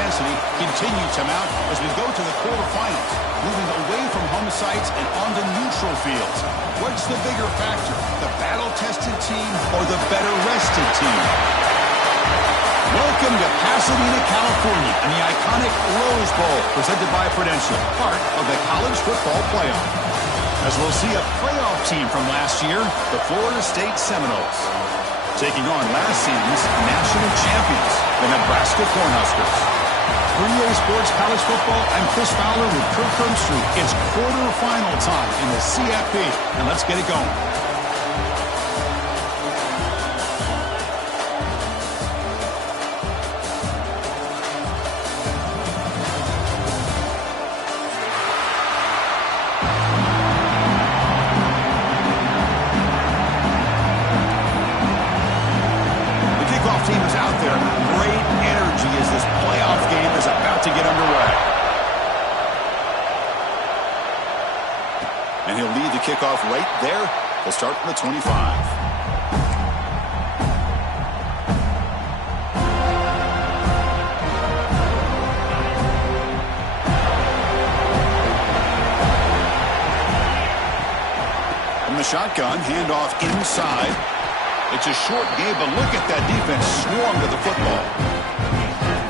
intensity continued to mount as we go to the quarterfinals, moving away from home sites and onto neutral fields. What's the bigger factor, the battle-tested team or the better-rested team? Welcome to Pasadena, California, and the iconic Rose Bowl, presented by Prudential, part of the College Football Playoff. As we'll see a playoff team from last year, the Florida State Seminoles, taking on last season's national champions, the Nebraska Cornhuskers. For EA Sports College Football, I'm Chris Fowler with Kirk Herbstreit. It's quarterfinal time in the CFP, and let's get it going. And he'll lead the kickoff right there. He'll start from the 25. From the shotgun, handoff inside. It's a short game, but look at that defense swarm to the football.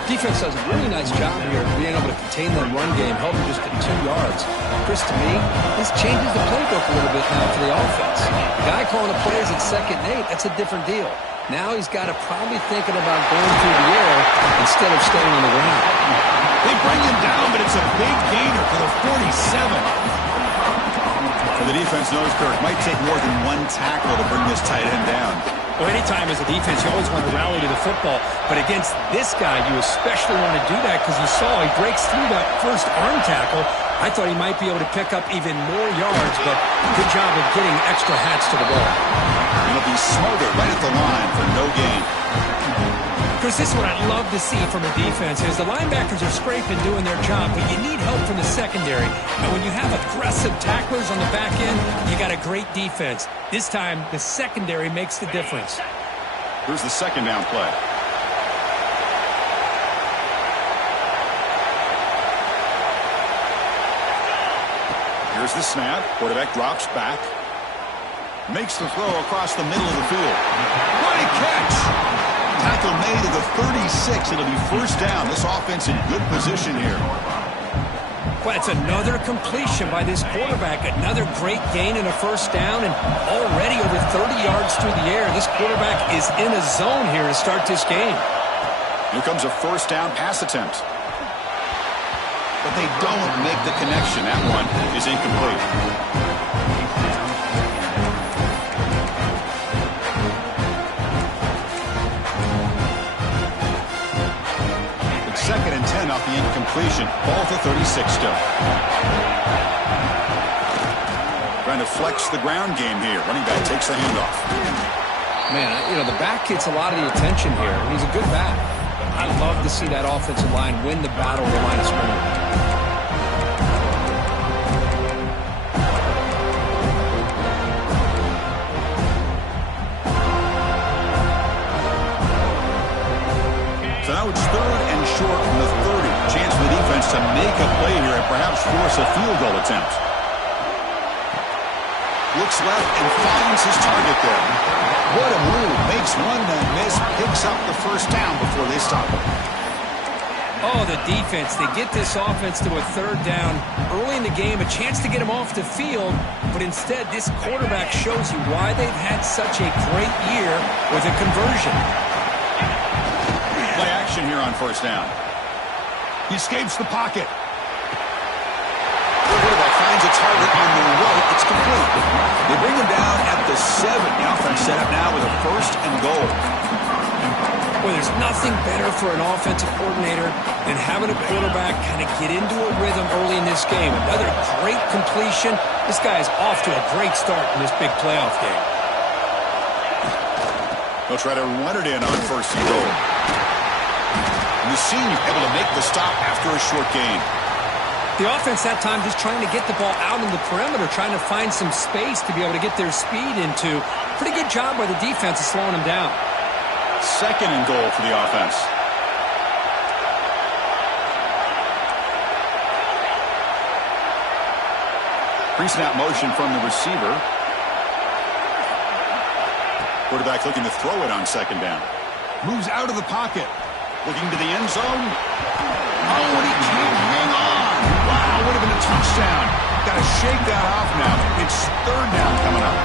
Defense does a really nice job here of being able to contain the run game, help them just at 2 yards. Chris, to me, this changes the playbook a little bit now for the offense. The guy calling the plays at 2nd and 8, that's a different deal. Now he's got to probably thinking about going through the air instead of staying on the ground. They bring him down, but it's a big gainer for the 47. And the defense knows, Kirk, might take more than one tackle to bring this tight end down. Well, anytime as a defense, you always want to rally to the football. But against this guy, you especially want to do that because you saw he breaks through that first arm tackle. I thought he might be able to pick up even more yards, but good job of getting extra hats to the ball. It'll be smothered right at the line for no gain. Chris, this is what I love to see from a defense is the linebackers are scraping, doing their job, but you need help from the secondary. And when you have aggressive tacklers on the back end, you got a great defense. This time, the secondary makes the difference. Here's the second down play. Here's the snap. Quarterback drops back. Makes the throw across the middle of the field. Great catch! Tackle made at the 36. It'll be first down. This offense in good position here. Well, it's another completion by this quarterback. Another great gain and a first down, and already over 30 yards through the air. This quarterback is in a zone here to start this game. Here comes a first down pass attempt. But they don't make the connection. That one is incomplete. Second and 10 off the incompletion. Ball to 36 still. Trying to flex the ground game here. Running back takes the handoff. Man, the back gets a lot of the attention here. He's a good back. I love to see that offensive line win the battle of the line of scrimmage. So now it's third and short from the 30. Chance for the defense to make a play here and perhaps force a field goal attempt. Looks left and finds his target there. What a move. Makes one man miss. Picks up the first down before they stop it. Oh, the defense. They get this offense to a third down early in the game. A chance to get him off the field. But instead, this quarterback shows you why they've had such a great year with a conversion. Play action here on first down. He escapes the pocket. Quarterback finds a target on the right. It's complete. They bring him down at the 7. The offense set up now with a first and goal. Well, there's nothing better for an offensive coordinator than having a quarterback kind of get into a rhythm early in this game. Another great completion. This guy is off to a great start in this big playoff game. They'll try to run it in on first and goal. And the senior able to make the stop after a short gain. The offense that time just trying to get the ball out in the perimeter, trying to find some space to be able to get their speed into. Pretty good job by the defense of slowing them down. Second and goal for the offense. Pre-snap motion from the receiver. Quarterback looking to throw it on second down. Moves out of the pocket. Looking to the end zone. Oh, and he can't hang on. Wow, would have been a touchdown. Got to shake that off now. It's third down coming up.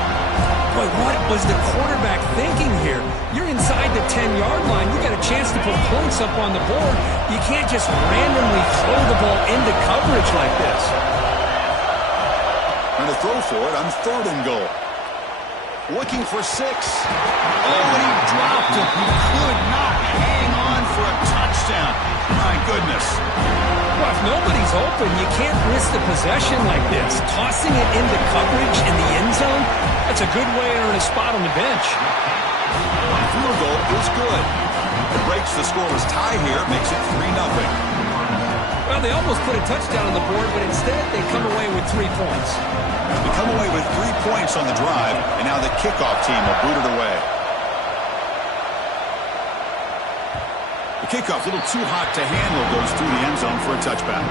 Boy, what was the quarterback thinking here? You're inside the 10-yard line. You got a chance to put points up on the board. You can't just randomly throw the ball into coverage like this. Trying to throw for it on third and goal. Looking for 6. Oh, and he dropped it. He could not hang on for a touchdown. My goodness. Well, if nobody's open, you can't risk the possession like this. Tossing it into coverage in the end zone, that's a good way to earn a spot on the bench. Field goal is good. It breaks the scoreless tie here, makes it 3-0. Well, they almost put a touchdown on the board, but instead they come away with 3 points. They come away with 3 points on the drive, and now the kickoff team will boot it away. The kickoff, a little too hot to handle, goes through the end zone for a touchback.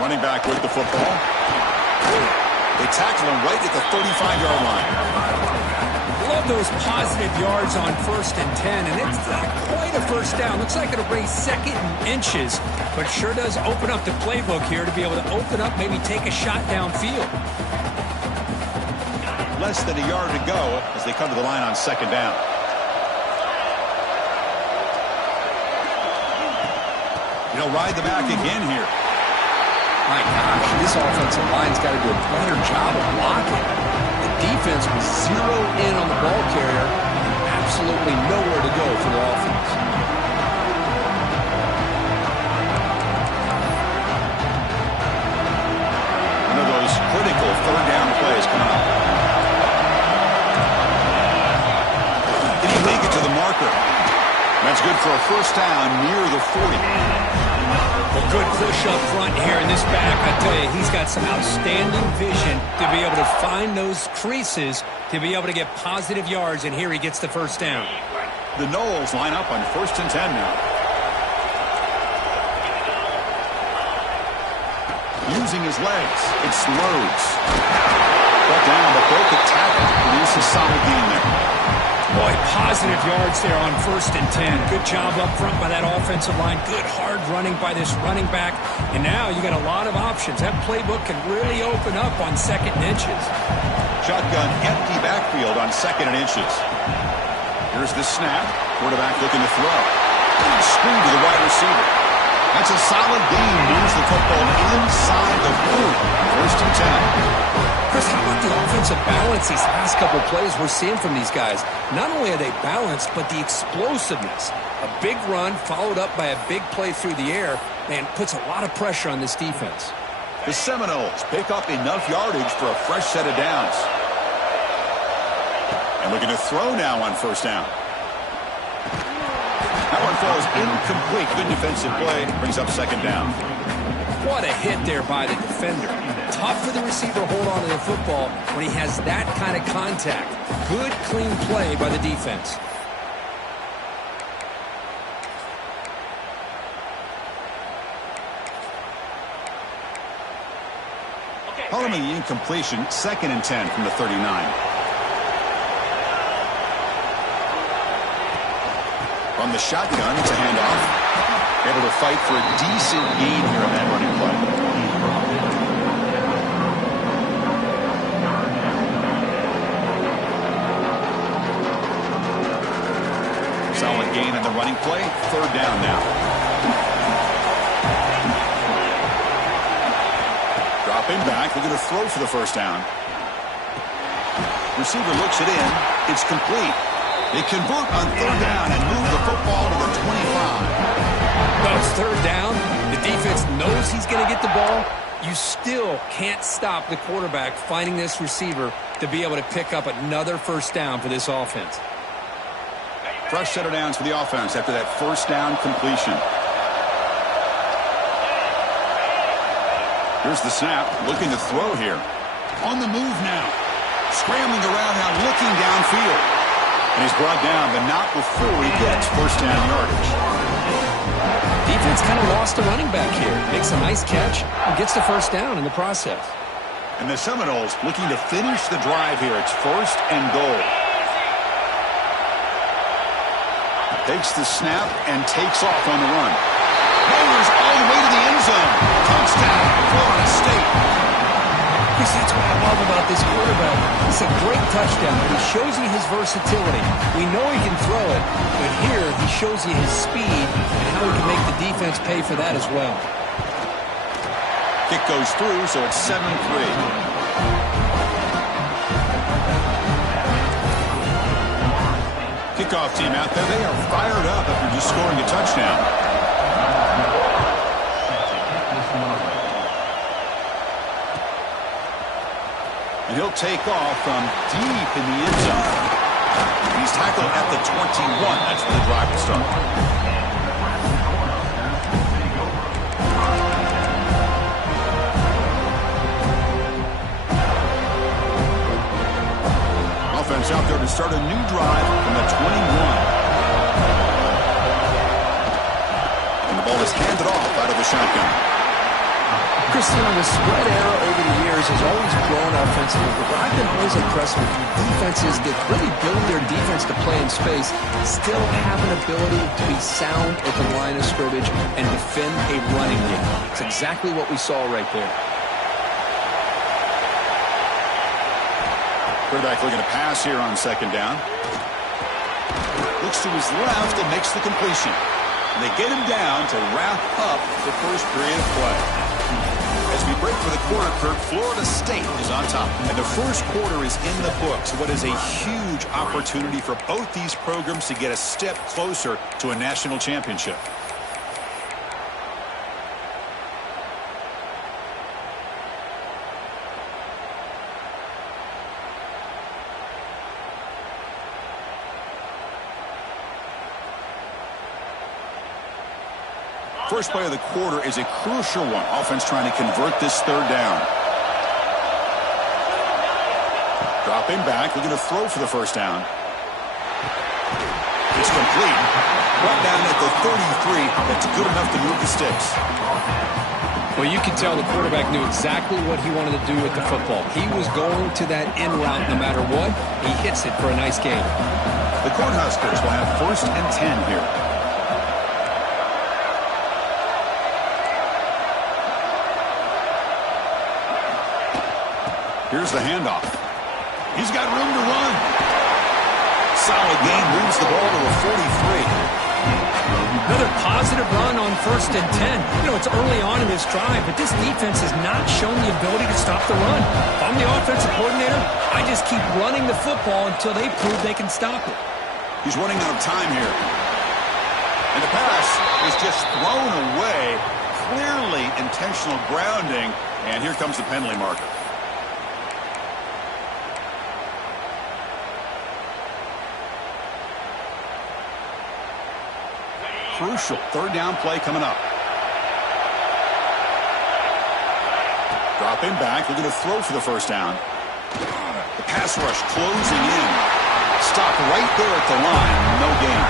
Running back with the football. They tackle him right at the 35-yard line. Love those positive yards on 1st and 10, and it's not quite a first down. Looks like it'll bring 2nd and inches, but sure does open up the playbook here to be able to open up, maybe take a shot downfield. Less than a yard to go as they come to the line on 2nd down. He'll ride the back again here. My gosh, this offensive line's got to do a better job of blocking. The defense was zeroed in on the ball carrier and absolutely nowhere to go for the offense. One of those critical third down plays coming up. Did he make it to the marker? That's good for a first down near the 40. Well, good push up front here in this back. I tell you, he's got some outstanding vision to be able to find those creases to be able to get positive yards, and here he gets the first down. The Knowles line up on 1st and 10 now. Using his legs, it slows. Brought down, but broke the tackle. Produces solid gain there. Boy, positive yards there on 1st and 10. Good job up front by that offensive line. Good hard running by this running back. And now you got a lot of options. That playbook can really open up on 2nd and inches. Shotgun empty backfield on 2nd and inches. Here's the snap. Quarterback looking to throw. Screen to the wide receiver. That's a solid gain. Moves the football inside the 40. 1st and 10. Chris, how about the offensive balance these last couple plays we're seeing from these guys? Not only are they balanced, but the explosiveness. A big run followed up by a big play through the air, and puts a lot of pressure on this defense. The Seminoles pick up enough yardage for a fresh set of downs. And looking to throw now on 1st down. That one falls incomplete. Good defensive play. Brings up 2nd down. What a hit there by the defender. Tough for the receiver to hold on to the football when he has that kind of contact. Good, clean play by the defense. Following the incompletion, 2nd and 10 from the 39. From the shotgun, it's a handoff. Able to fight for a decent gain here in that running play. Solid gain on the running play. 3rd down now. Dropping back. Looking to throw for the first down. Receiver looks it in. It's complete. They convert on 3rd down and move the football to the 25. Well, it's 3rd down. The defense knows he's going to get the ball. You still can't stop the quarterback finding this receiver to be able to pick up another first down for this offense. fresh set of downs for the offense after that first down completion. Here's the snap, looking to throw here. On the move now. Scrambling around now, looking downfield. And he's brought down, but not before he gets first down yardage. Defense kind of lost a running back here. Makes a nice catch and gets the first down in the process. And the Seminoles looking to finish the drive here. It's first and goal. Takes the snap and takes off on the run. Bowlers all the way to the end zone. Touchdown, Florida State. Chris, that's what I love about this quarterback. It's a great touchdown, but he shows you his versatility. We know he can throw it, but here he shows you his speed and how he can make the defense pay for that as well. Kick goes through, so it's 7-3. Kickoff team out there, they are fired up after just scoring a touchdown. And he'll take off from deep in the end zone. He's tackled at the 21. That's where the drive will start. Offense out there to start a new drive from the 21. And the ball is handed off out of the shotgun. Christian, the spread era over the years has always grown offensively, but what I've been always impressed with defenses that really build their defense to play in space still have an ability to be sound at the line of scrimmage and defend a running game. It's exactly what we saw right there. Quarterback looking to pass here on second down. Looks to his left and makes the completion. And they get him down to wrap up the first period of play. As we break for the quarter, Kirk, Florida State is on top. And the first quarter is in the books. What is a huge opportunity for both these programs to get a step closer to a national championship. First play of the quarter is a crucial one. Offense trying to convert this third down. Dropping back, looking to throw for the first down. It's complete. Brought down at the 33. That's good enough to move the sticks. Well, you can tell the quarterback knew exactly what he wanted to do with the football. He was going to that in route no matter what. He hits it for a nice gain. The Cornhuskers will have first and 10 here. Here's the handoff. He's got room to run. Solid gain, moves the ball to a 43. Another positive run on first and 10. You know, it's early on in this drive, but this defense has not shown the ability to stop the run. If I'm the offensive coordinator, I just keep running the football until they prove they can stop it. He's running out of time here. And the pass is just thrown away. Clearly intentional grounding. And here comes the penalty marker. Crucial third down play coming up. Dropping back, looking to throw for the first down. The pass rush closing in. Stopped right there at the line. No gain.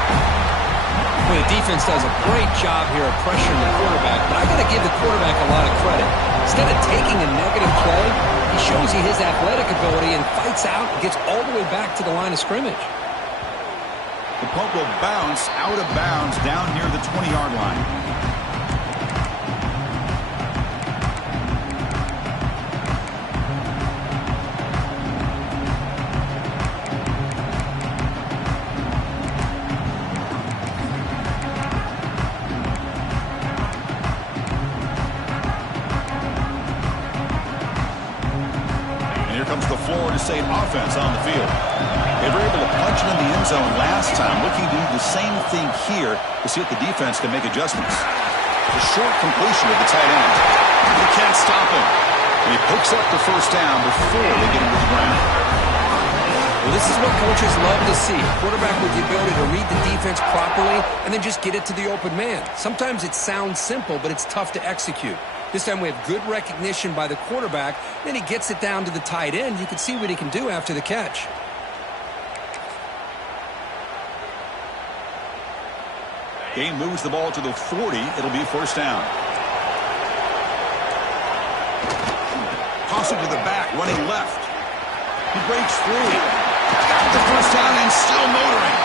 Well, the defense does a great job here of pressuring the quarterback, but I got to give the quarterback a lot of credit. Instead of taking a negative play, he shows you his athletic ability and fights out and gets all the way back to the line of scrimmage. The punt will bounce out of bounds down near the 20-yard line. And here comes the Florida State offense on the field. They were able to punch it in the end zone last time, looking to do the same thing here to see if the defense can make adjustments. A short completion of the tight end. They can't stop him. And he picks up the first down before they get him to the ground. Well, this is what coaches love to see. A quarterback with the ability to read the defense properly and then just get it to the open man. Sometimes it sounds simple, but it's tough to execute. This time we have good recognition by the quarterback. Then he gets it down to the tight end. You can see what he can do after the catch. Game moves the ball to the 40. It'll be first down. Toss it to the back, running left. He breaks through. Got the first down and still motoring.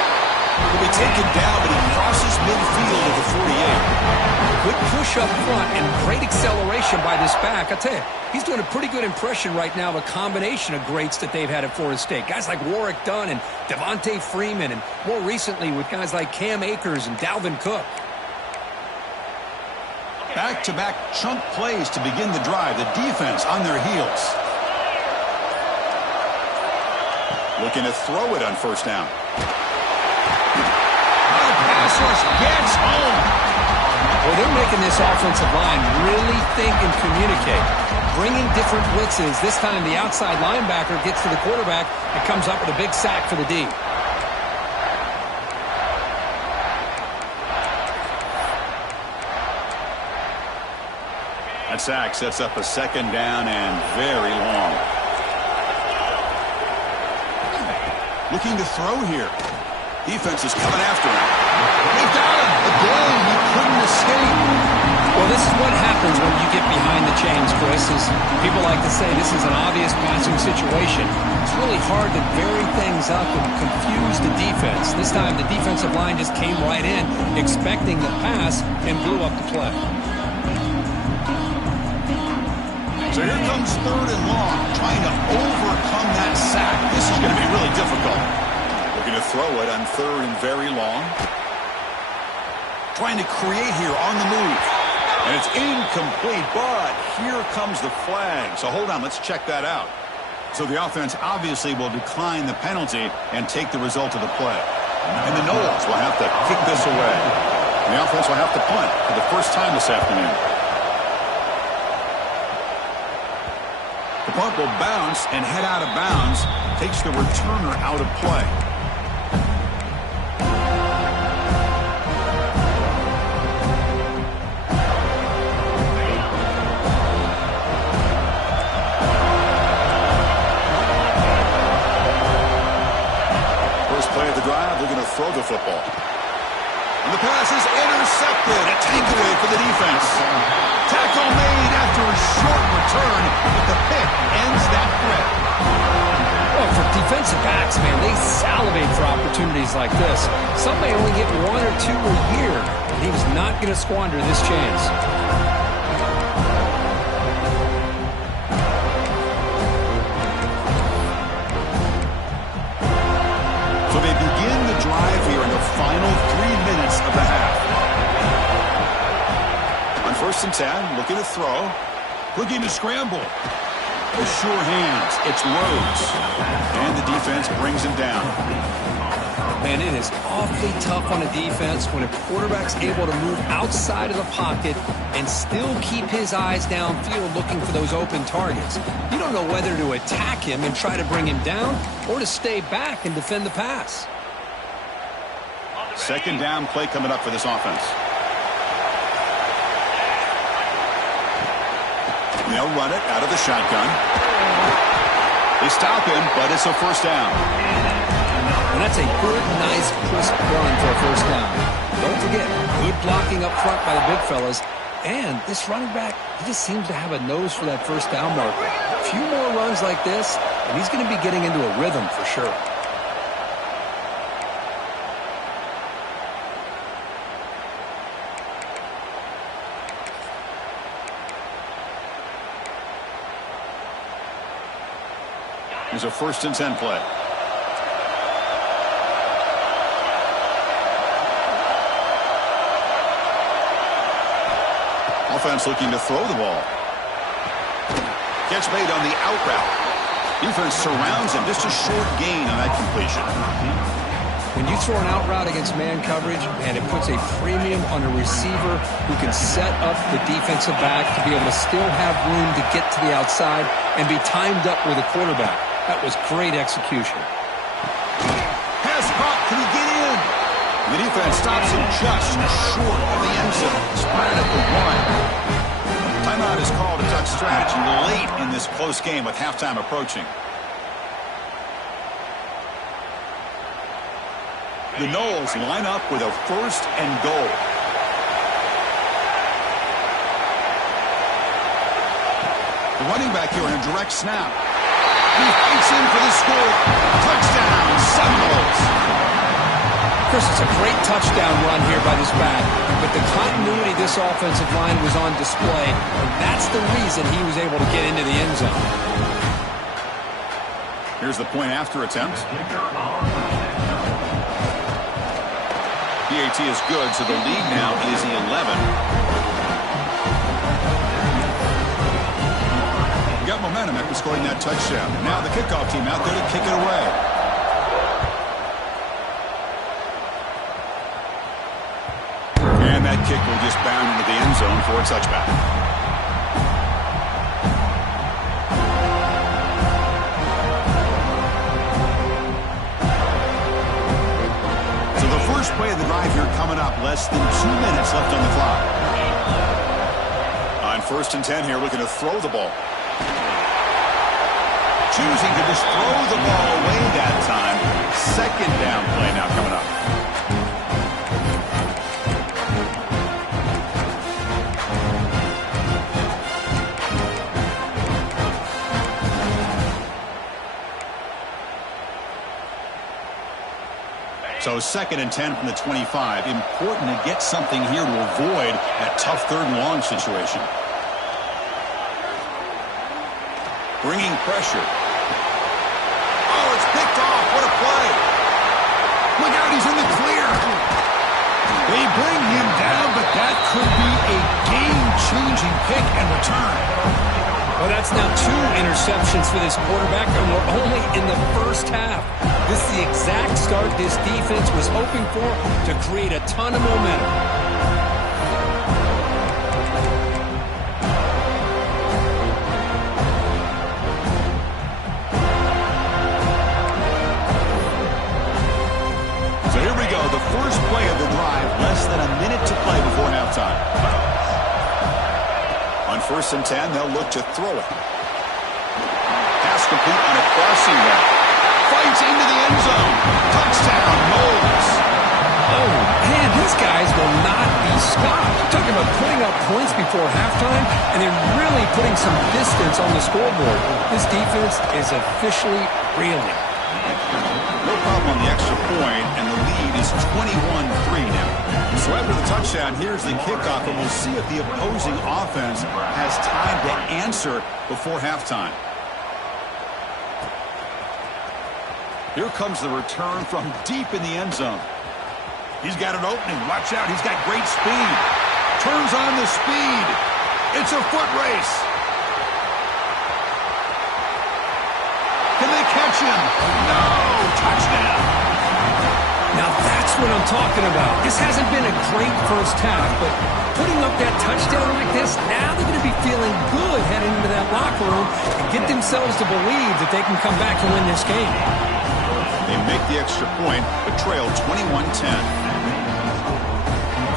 He'll be taken down, but he crosses midfield at the 48. Good push up front and great acceleration by this back. I tell you, he's doing a pretty good impression right now of a combination of greats that they've had at Florida State. Guys like Warwick Dunn and Devontae Freeman, and more recently with guys like Cam Akers and Dalvin Cook. Back-to-back chunk plays to begin the drive. The defense on their heels. Looking to throw it on first down. The pass rush gets home. Well, they're making this offensive line really think and communicate. Bringing different blitzes. This time the outside linebacker gets to the quarterback and comes up with a big sack for the D. That sack sets up a second down and very long. Looking to throw here. Defense is coming after him. They got him. Again, he couldn't escape. Well, this is what happens when you get behind the chains, Chris. Is people like to say this is an obvious passing situation. It's really hard to vary things up and confuse the defense. This time the defensive line just came right in, expecting the pass, and blew up the play. So here comes third and long, trying to overcome that sack. This is going to be really difficult. Looking to throw it on third and very long. Trying to create here on the move. And it's incomplete, but here comes the flag. So hold on, let's check that out. So the offense obviously will decline the penalty and take the result of the play. And the Noles will have to kick this away. And the offense will have to punt for the first time this afternoon. The punt will bounce and head out of bounds. Takes the returner out of play. First play of the drive, they're going to throw the football. And the pass is intercepted. A takeaway for the defense. Tackle made after a short return, but the pick ends that threat. Well, for defensive backs, man, they salivate for opportunities like this. Some may only get one or two a year, and he was not going to squander this chance. So they begin the drive here in the final 3 minutes of the half. On first and 10, looking to throw. Looking to scramble. With sure hands, it's Rhodes. And the defense brings him down. Man, it is awfully tough on a defense when a quarterback's able to move outside of the pocket and still keep his eyes downfield looking for those open targets. You don't know whether to attack him and try to bring him down or to stay back and defend the pass. Second down play coming up for this offense. They'll run it out of the shotgun. They stop him, but it's a first down. And that's a good, nice, crisp run for a first down. Don't forget, good blocking up front by the big fellas. And this running back, he just seems to have a nose for that first down marker. A few more runs like this, and he's going to be getting into a rhythm for sure. Here's a first and 10 play. Offense looking to throw the ball. Catch made on the out route. Defense surrounds him. Just a short gain on that completion. When you throw an out route against man coverage, and it puts a premium on a receiver who can set up the defensive back to be able to still have room to get to the outside and be timed up with a quarterback. That was great execution. The defense stops him just short of the end zone. Spotted at the 1. Timeout is called to touch strategy late in this close game with halftime approaching. The Noles line up with a 1st and goal. The running back here in a direct snap. He fights in for the score. Touchdown, Seminoles. Chris, it's a great touchdown run here by this back, but the continuity of this offensive line was on display, and that's the reason he was able to get into the end zone. Here's the point after attempt. PAT is good, so the lead now is 11. Got momentum after scoring that touchdown. Now the kickoff team out there to kick it away. And that kick will just bound into the end zone for a touchback. So the first play of the drive here coming up. Less than 2 minutes left on the clock. On 1st and 10 here, looking to throw the ball. Choosing to just throw the ball away that time. 2nd down play now coming up. So 2nd and 10 from the 25. Important to get something here to avoid that tough 3rd and long situation. Bringing pressure. Oh, it's picked off. What a play. Look out, he's in the clear. They bring him down, but that could be a game-changing pick and return. Well, that's now 2 interceptions for this quarterback, and we're only in the first half. This is the exact start this defense was hoping for to create a ton of momentum. So here we go, the first play of the drive, less than a minute to play before halftime. On 1st and 10, they'll look to throw it. Pass complete on a crossing route. Fights into the end zone. Touchdown, Noles. Oh, man, these guys will not be stopped. Talking about putting up points before halftime, and they're really putting some distance on the scoreboard. This defense is officially reeling. No problem on the extra point, and the lead is 21-3 now. So after the touchdown, here's the kickoff, and we'll see if the opposing offense has time to answer before halftime. Here comes the return from deep in the end zone. He's got an opening. Watch out. He's got great speed. Turns on the speed. It's a foot race. Can they catch him? No! Touchdown! Now that's what I'm talking about. This hasn't been a great first half, but putting up that touchdown like this, now they're going to be feeling good heading into that locker room and get themselves to believe that they can come back and win this game. They make the extra point, but trail 21-10.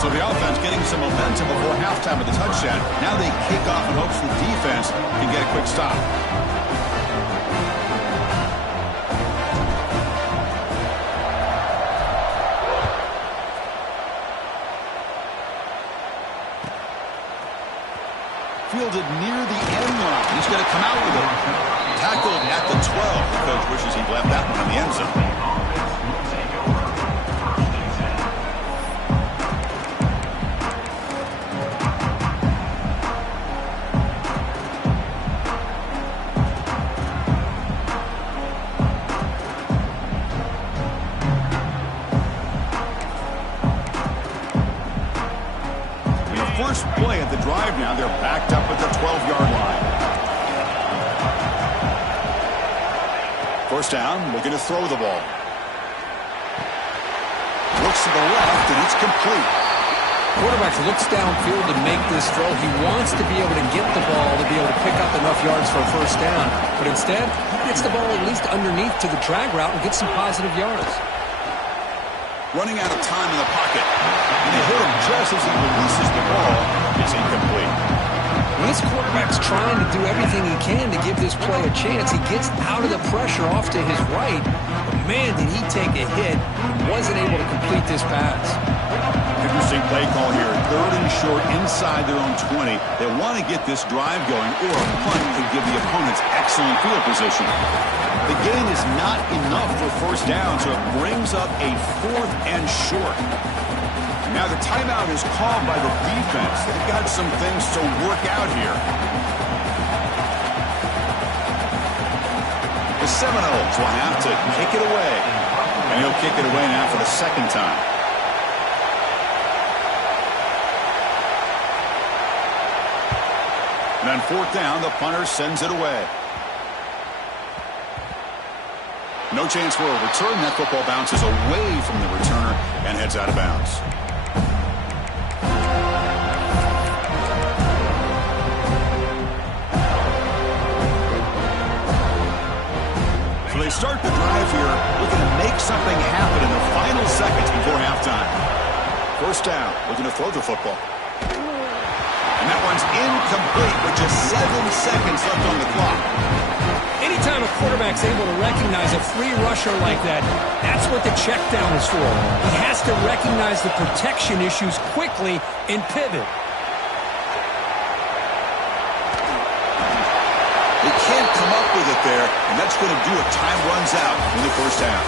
So the offense getting some momentum before halftime with the touchdown. Now they kick off in hopes the defense can get a quick stop. Fielded near the end line. He's going to come out with it. Tackled at the 12. The coach wishes he'd left that one in the end zone. First play at the drive now. They're backed up at the 12-yard line. First down, looking to throw the ball. Looks to the left, and it's complete. Quarterback looks downfield to make this throw. He wants to be able to get the ball to be able to pick up enough yards for a first down. But instead, he gets the ball at least underneath to the drag route and gets some positive yards. running out of time in the pocket. And they hit him just as he releases the ball. It's incomplete. When this quarterback's trying to do everything he can to give this play a chance, he gets out of the pressure off to his right. But man, did he take a hit and wasn't able to complete this pass. Interesting play call here. 3rd and short inside their own 20. They want to get this drive going, or a punt could give the opponents excellent field position. The gain is not enough for first down, so it brings up a 4th and short. Now the timeout is called by the defense. They've got some things to work out here. The Seminoles will have to kick it away. And he'll kick it away now for the 2nd time. And on 4th down, the punter sends it away. No chance for a return. That football bounces away from the returner and heads out of bounds. So they start the drive here, looking to make something happen in the final seconds before halftime. 1st down, looking to throw the football. And that one's incomplete with just 7 seconds left on the clock. Anytime a quarterback's able to recognize a free rusher like that, that's what the check down is for. He has to recognize the protection issues quickly and pivot. They can't come up with it there, and that's going to do it. Time runs out in the 1st half.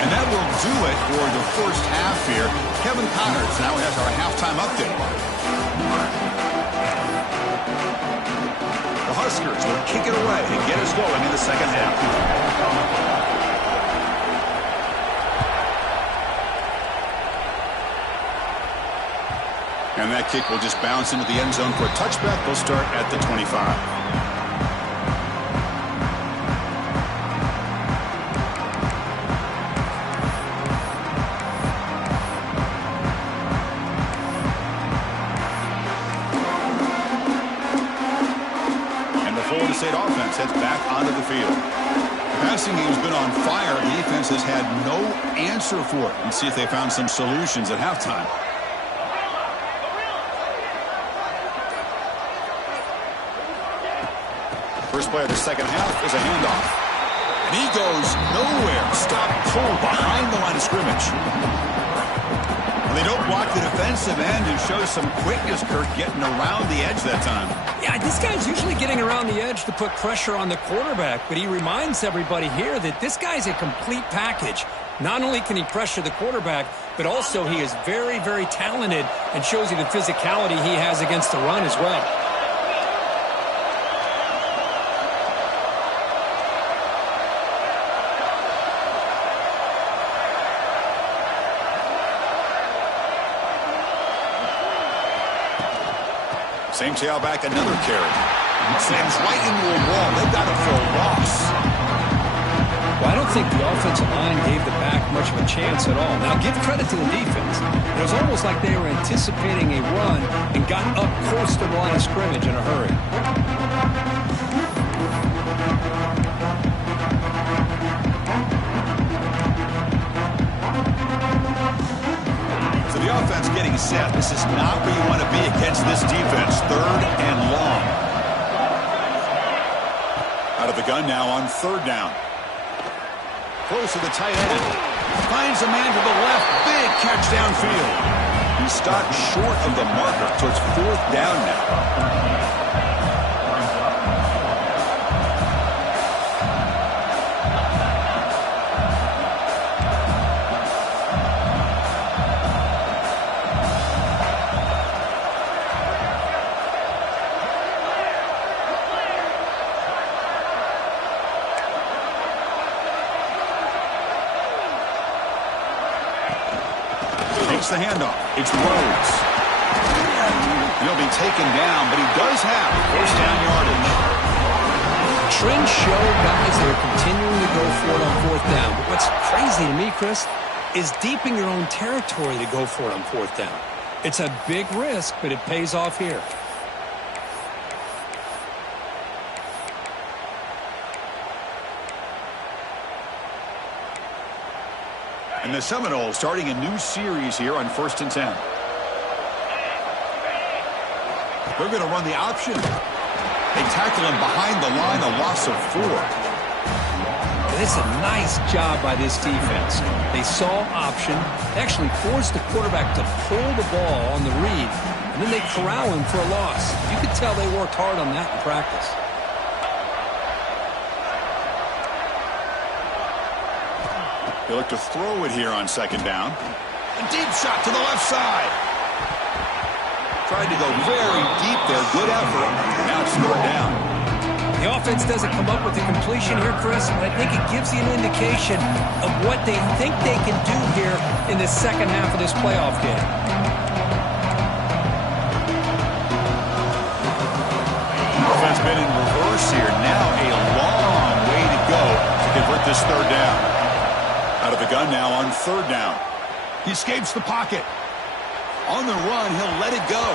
And that will do it for the 1st half here. Kevin Connors now has our halftime update. The Huskers will kick it away and get us going in the 2nd half. And that kick will just bounce into the end zone for a touchback. They'll start at the 25. State offense heads back onto the field. The passing game's been on fire. The defense has had no answer for it. Let's see if they found some solutions at halftime. First play of the 2nd half is a handoff. And he goes nowhere. Stop pull behind the line of scrimmage. And they don't block the defensive end and show some quickness, Kirk, getting around the edge that time. Yeah, this guy's usually getting around the edge to put pressure on the quarterback, but he reminds everybody here that this guy's a complete package. Not only can he pressure the quarterback, but also he is very, very talented and shows you the physicality he has against the run as well. Same tailback, another carry. Slams right into a wall. They've got it for a loss. Well, I don't think the offensive line gave the back much of a chance at all. Now, give credit to the defense. It was almost like they were anticipating a run and got up close to the line of scrimmage in a hurry. So the offense getting set. This is not where you want to be against this defense. 3rd and long. Out of the gun now on 3rd down. Close to the tight end. Finds a man to the left. Big catch downfield. He stopped short of the marker, so it's 4th down now. The handoff. It's Rhodes. He'll be taken down, but he does have 1st down yardage. Trends show guys that are continuing to go for it on 4th down. But what's crazy to me, Chris, is deep in your own territory to go for it on 4th down. It's a big risk, but it pays off here. And the Seminoles starting a new series here on 1st and 10. They're going to run the option. They tackle him behind the line, a loss of 4. It's a nice job by this defense. They saw option, actually forced the quarterback to pull the ball on the read, and then they corral him for a loss. You could tell they worked hard on that in practice. They look to throw it here on 2nd down. A deep shot to the left side. Tried to go very deep there. Good effort. Now it's 3rd down. The offense doesn't come up with the completion here, Chris, but I think it gives you an indication of what they think they can do here in the second half of this playoff game. Offense been in reverse here. Now a long way to go to convert this 3rd down. Out of the gun now on 3rd down. He escapes the pocket. On the run, he'll let it go.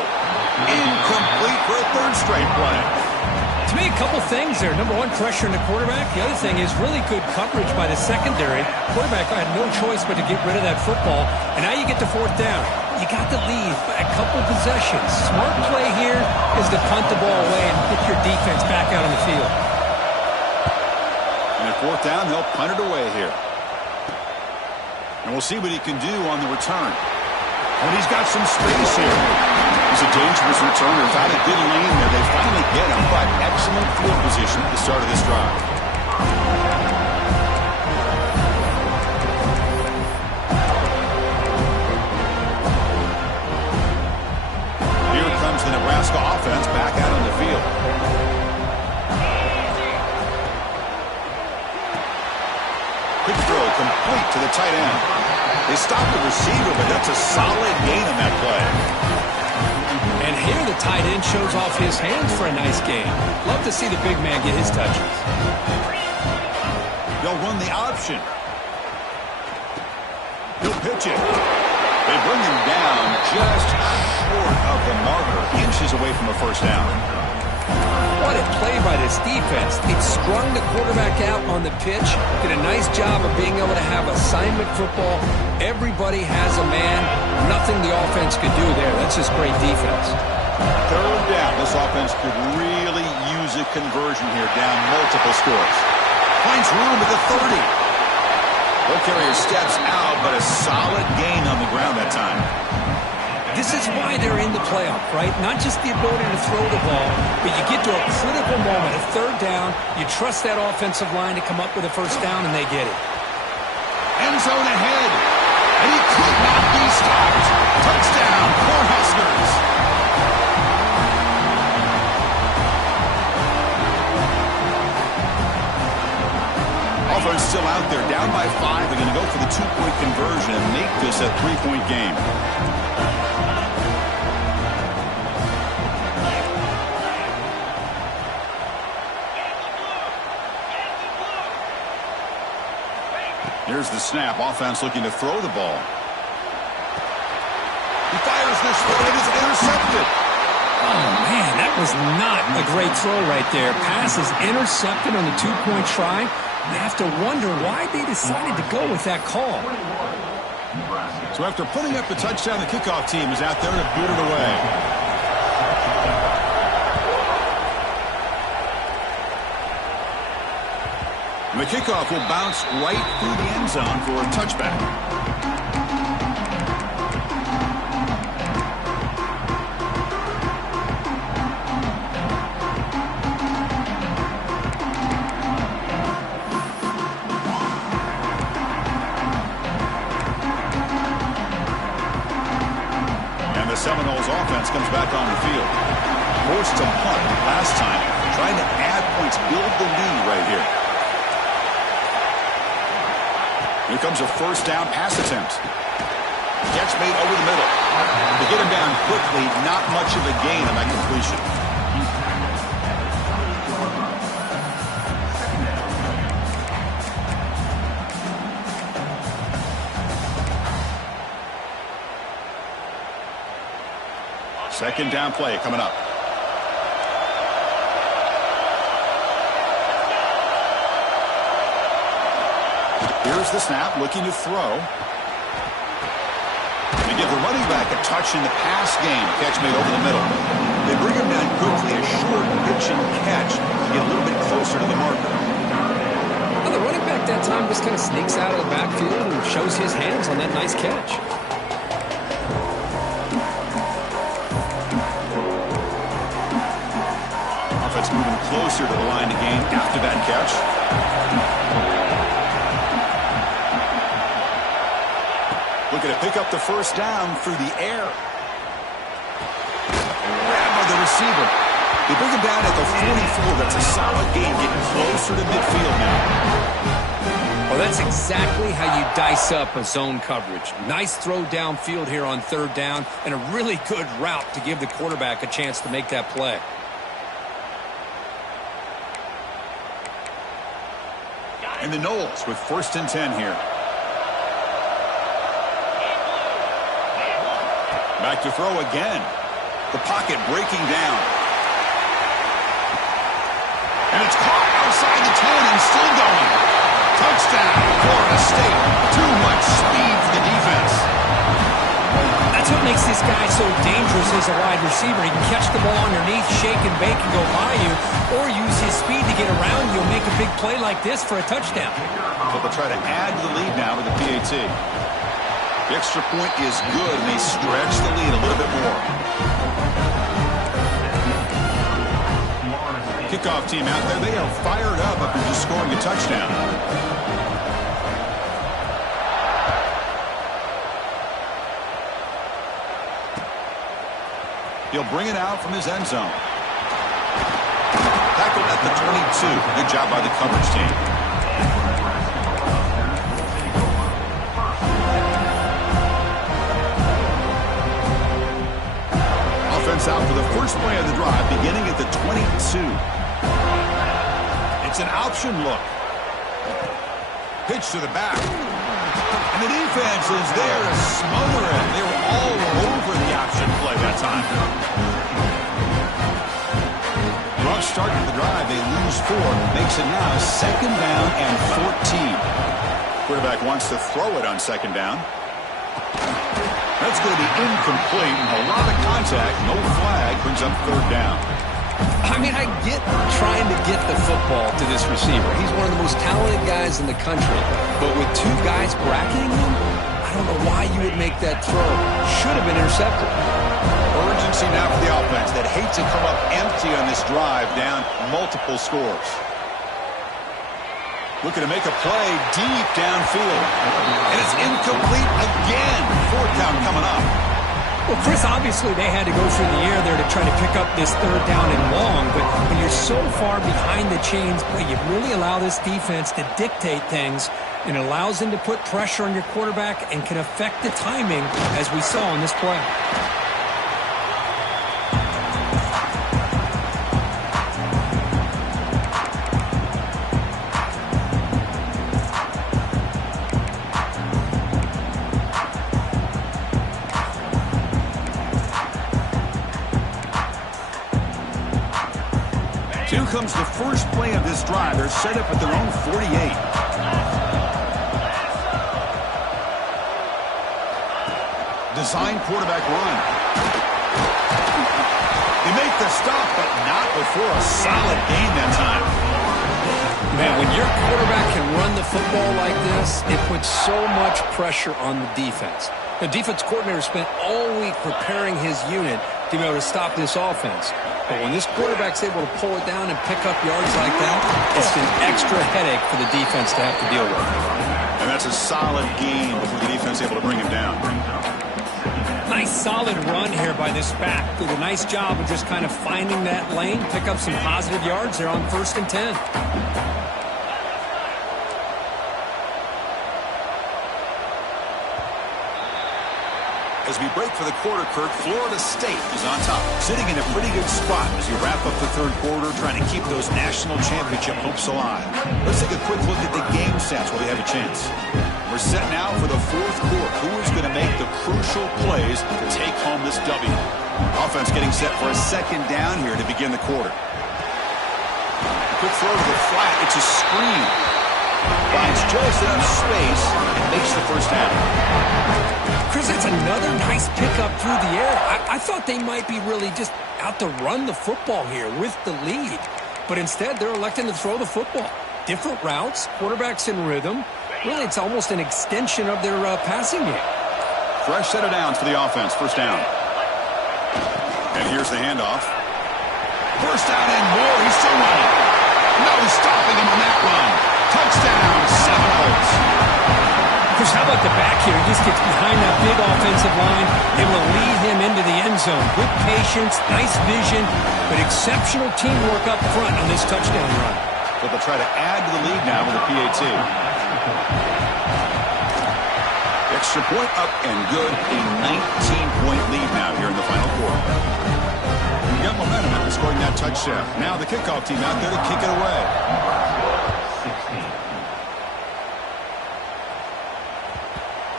Incomplete for a 3rd straight play. To me, a couple things there. Number one, pressure on the quarterback. The other thing is really good coverage by the secondary. Quarterback had no choice but to get rid of that football. And now you get to 4th down. You got the lead by a couple possessions. Smart play here is to punt the ball away and get your defense back out on the field. And at 4th down, they'll punt it away here. And we'll see what he can do on the return. And he's got some space here. He's a dangerous returner. Found a good lane there. They finally get him, but excellent field position at the start of this drive. Here comes the Nebraska offense back out on the field. Quick throw complete to the tight end. They stopped the receiver, but that's a solid gain on that play. And here the tight end shows off his hands for a nice gain. Love to see the big man get his touches. They'll run the option. He'll pitch it. They bring him down just short of the marker, inches away from a 1st down. What a play by this defense. It strung the quarterback out on the pitch. Did a nice job of being able to have assignment football. Everybody has a man. Nothing the offense could do there. That's just great defense. 3rd down. This offense could really use a conversion here, down multiple scores. Finds room at the 30. Ball carrier steps out, but a solid gain on the ground that time. This is why they're in the playoff, right? Not just the ability to throw the ball, but you get to a critical moment, a 3rd down, you trust that offensive line to come up with a 1st down, and they get it. End zone ahead, and he could not be stopped. Touchdown, Cornhuskers. Offense still out there, down by 5. They're going to go for the 2-point conversion and make this a 3-point game. Here's the snap. Offense looking to throw the ball. He fires this throw. It is intercepted. Oh, man, that was not a great throw right there. Pass is intercepted on the 2-point try. You have to wonder why they decided to go with that call. So after putting up the touchdown, the kickoff team is out there to boot it away. And the kickoff will bounce right through the end zone for a touchback. And the Seminoles offense comes back on the field. Forced to punt last time, trying to add points, build the lead right here. Here comes a 1st down pass attempt. Catch made over the middle. They get him down quickly, not much of a gain on that completion. Second down play coming up. Here's the snap, looking to throw. Give the running back a touch in the pass game. Catch made over the middle. They bring him down quickly, a short pitch and catch to get a little bit closer to the marker. Well, the running back that time just kind of sneaks out of the backfield and shows his hands on that nice catch. Offense moving closer to the line of game after that catch. Looking to pick up the first down through the air. Grab by the receiver. They bring him down at the 44. That's a solid gain, getting closer to midfield now. Well, that's exactly how you dice up a zone coverage. Nice throw downfield here on third down, and a really good route to give the quarterback a chance to make that play. And the Knowles with 1st and 10 here. Back to throw again. The pocket breaking down. And it's caught outside the 10 and still going. Touchdown, Florida State. Too much speed for the defense. That's what makes this guy so dangerous as a wide receiver. He can catch the ball underneath, shake and bake and go by you, or use his speed to get around you and make a big play like this for a touchdown. So they'll try to add to the lead now with the PAT. The extra point is good, and they stretch the lead a little bit more. Kickoff team out there, they are fired up after just scoring a touchdown. He'll bring it out from his end zone. Tackled at the 22. Good job by the coverage team. Offense out for the first play of the drive, beginning at the 22. It's an option look. Pitch to the back. And the defense is there to smother it. They were all over the option play that time. Rough start to the drive. They lose 4. Makes it now 2nd down and 14. Quarterback wants to throw it on 2nd down. That's going to be incomplete. A lot of contact. No flag. Brings up 3rd down. I mean, I get trying to get the football to this receiver. He's one of the most talented guys in the country. But with 2 guys bracketing him, I don't know why you would make that throw. Should have been intercepted. Urgency now for the offense that hates to come up empty on this drive, down multiple scores. Looking to make a play deep downfield. And it's incomplete again. 4th down coming up. Well, Chris, obviously they had to go through the air there to try to pick up this 3rd down and long, but when you're so far behind the chains, you really allow this defense to dictate things, and it allows them to put pressure on your quarterback and can affect the timing, as we saw in this play. Here comes the first play of this drive. They're set up at their own 48. Design quarterback run. They make the stop, but not before a solid gain that time. Man, when your quarterback can run the football like this, it puts so much pressure on the defense. The defense coordinator spent all week preparing his unit to be able to stop this offense. But when this quarterback's able to pull it down and pick up yards like that, it's an extra headache for the defense to have to deal with. And that's a solid game before the defense able to bring him down. Nice solid run here by this back. Did a nice job of just kind of finding that lane, pick up some positive yards there on 1st and 10. As we break for the quarter, Kirk, Florida State is on top, sitting in a pretty good spot as you wrap up the 3rd quarter, trying to keep those national championship hopes alive. Let's take a quick look at the game stats while we have a chance. We're set now for the 4th quarter. Who is going to make the crucial plays to take home this W? Offense getting set for a 2nd down here to begin the quarter. Quick throw to the flat. It's a screen. Finds just enough space and makes the first down. Chris, it's another nice pickup through the air. I thought they might be really just out to run the football here with the lead. But instead, they're electing to throw the football. Different routes, quarterback's in rhythm. Really, it's almost an extension of their passing game. Fresh set of downs for the offense. First down. And here's the handoff. First down and more. He's still running. No stopping him on that run. Touchdown, Seminoles. Chris, how about the back here? He just gets behind that big offensive line, able to lead him into the end zone. Good patience, nice vision, but exceptional teamwork up front on this touchdown run. But they'll try to add to the lead now with a PAT. Extra point up and good. A 19-point lead now here in the final quarter. You got momentum after scoring that touchdown. Now the kickoff team out there to kick it away.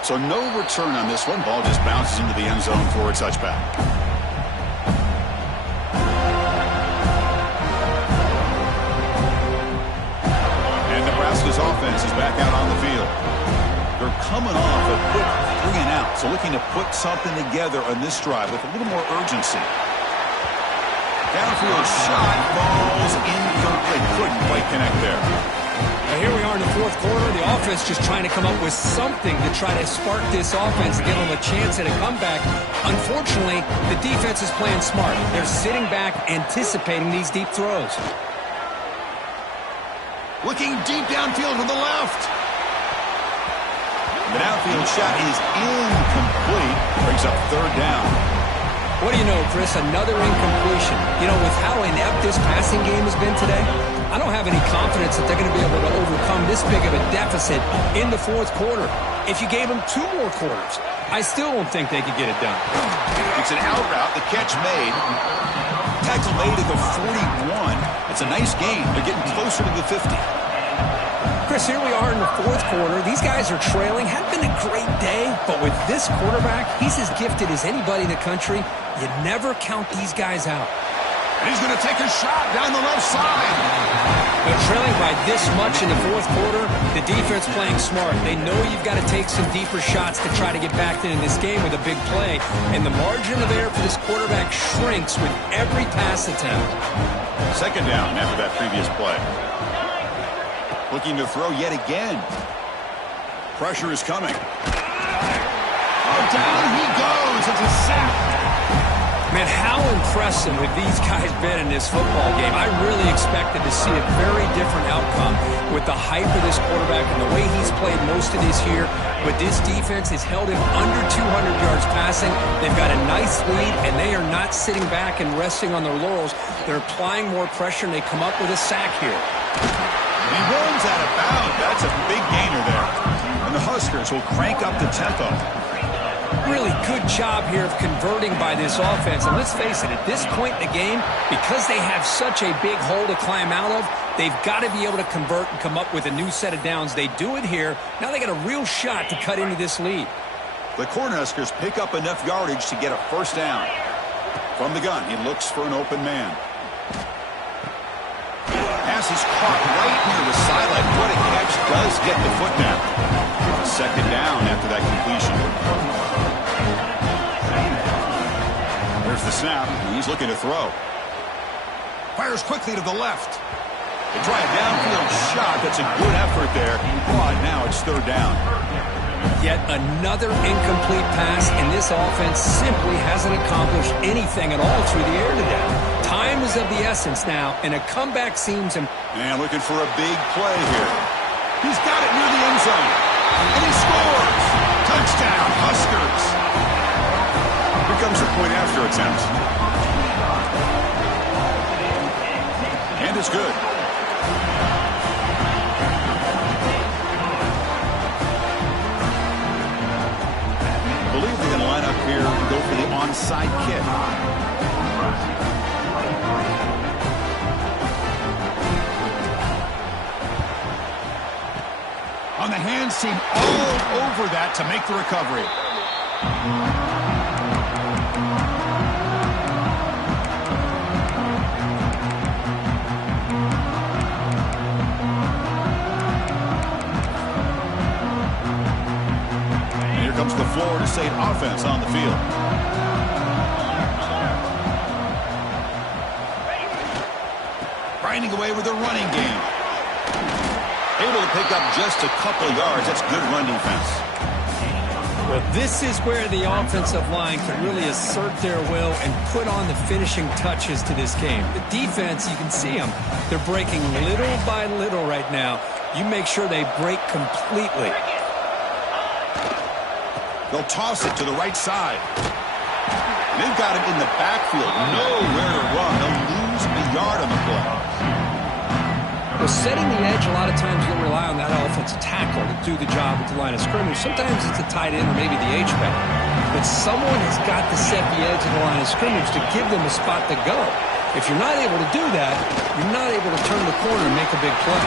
So no return on this one. Ball just bounces into the end zone for a touchback. And Nebraska's offense is back out on the field. They're coming off a quick 3-and-out, so looking to put something together on this drive with a little more urgency. Downfield shot falls incomplete. Couldn't quite connect there. Now here we are in the fourth quarter. The offense just trying to come up with something to try to spark this offense and give them a chance at a comeback. Unfortunately, the defense is playing smart. They're sitting back, anticipating these deep throws. Looking deep downfield to the left. The downfield shot is incomplete. Brings up third down. What do you know, Chris? Another incompletion. You know, with how inept this passing game has been today, I don't have any confidence that they're going to be able to overcome this big of a deficit in the fourth quarter. If you gave them 2 more quarters, I still don't think they could get it done. It's an out route. The catch made. Tackle made at the 41. It's a nice gain. They're getting closer to the 50. Chris, here we are in the fourth quarter. These guys are trailing. Hadn't been a great day, but with this quarterback, he's as gifted as anybody in the country. You never count these guys out. And he's going to take a shot down the left side. They're trailing by this much in the fourth quarter. The defense playing smart. They know you've got to take some deeper shots to try to get back into this game with a big play. And the margin of error for this quarterback shrinks with every pass attempt. Second down after that previous play. Looking to throw yet again. Pressure is coming. Oh, down he goes. It's a sack. Man, how impressive have these guys been in this football game? I really expected to see a very different outcome with the hype of this quarterback and the way he's played most of this year. But this defense has held him under 200 yards passing. They've got a nice lead, and they are not sitting back and resting on their laurels. They're applying more pressure, and they come up with a sack here. He runs out of bounds. That's a big gainer there. And the Huskers will crank up the tempo. Really good job here of converting by this offense. And let's face it, at this point in the game, because they have such a big hole to climb out of, they've got to be able to convert and come up with a new set of downs. They do it here. Now they got a real shot to cut into this lead. The Cornhuskers pick up enough yardage to get a first down. From the gun, he looks for an open man. Pass is caught right near the sideline. What a catch. Does get the foot down. Second down after that completion. There's the snap. He's looking to throw. Fires quickly to the left. They try a downfield shot. That's a good effort there. But now it's third down. Yet another incomplete pass, and this offense simply hasn't accomplished anything at all through the air today. Time is of the essence now, and a comeback seems... And looking for a big play here. He's got it near the end zone. And he scores! Touchdown, Huskers! Here comes the point after attempt. And it's good. I believe they're going to line up here and go for the onside kick. On the hands team, all over that to make the recovery. Florida State offense on the field. Grinding away with the running game. Able to pick up just a couple yards. That's good run defense. Well, this is where the offensive line can really assert their will and put on the finishing touches to this game. The defense, you can see them. They're breaking little by little right now. You make sure they break completely. They'll toss it to the right side. They've got him in the backfield. Nowhere to run. They'll lose a yard on the play. Well, setting the edge, a lot of times you'll rely on that offensive tackle to do the job at the line of scrimmage. Sometimes it's a tight end or maybe the H-back. But someone has got to set the edge of the line of scrimmage to give them a spot to go. If you're not able to do that, you're not able to turn the corner and make a big play.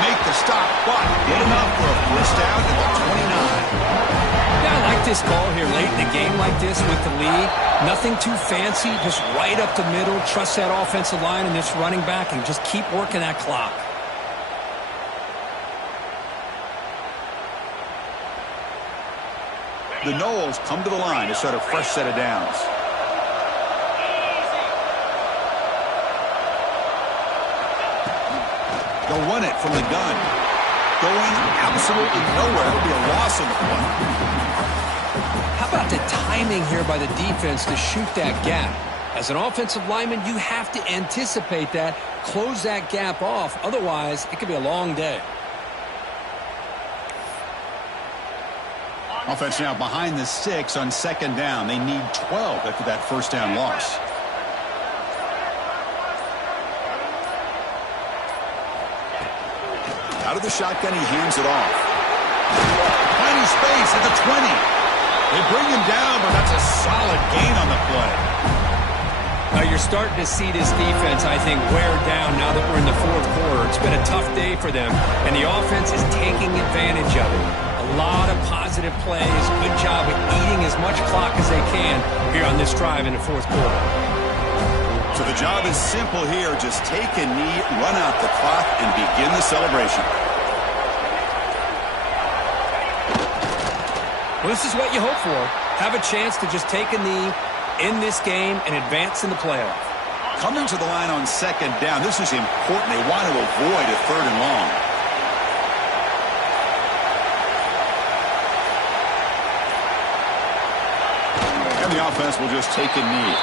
Make the stop, but get enough for a first down at the 29. Yeah, I like this call here late in the game like this with the lead. Nothing too fancy, just right up the middle. Trust that offensive line and this running back and just keep working that clock. The Noles come to the line to start a fresh set of downs. They'll run it from the gun. Going absolutely nowhere. It'll be a loss on the play. How about the timing here by the defense to shoot that gap? As an offensive lineman, you have to anticipate that, close that gap off. Otherwise, it could be a long day. Offense now behind the 6 on second down. They need 12 after that first down loss. Out of the shotgun, he hands it off. Tiny space at the 20. They bring him down, but that's a solid gain on the play. Now you're starting to see this defense, I think, wear down now that we're in the fourth quarter. It's been a tough day for them, and the offense is taking advantage of it. A lot of positive plays. Good job of eating as much clock as they can here on this drive in the fourth quarter. So the job is simple here. Just take a knee, run out the clock, and begin the celebration. Well, this is what you hope for. Have a chance to just take a knee, in this game, and advance in the playoff. Coming to the line on second down, this is important. They want to avoid a third and long. And the offense will just take a knee.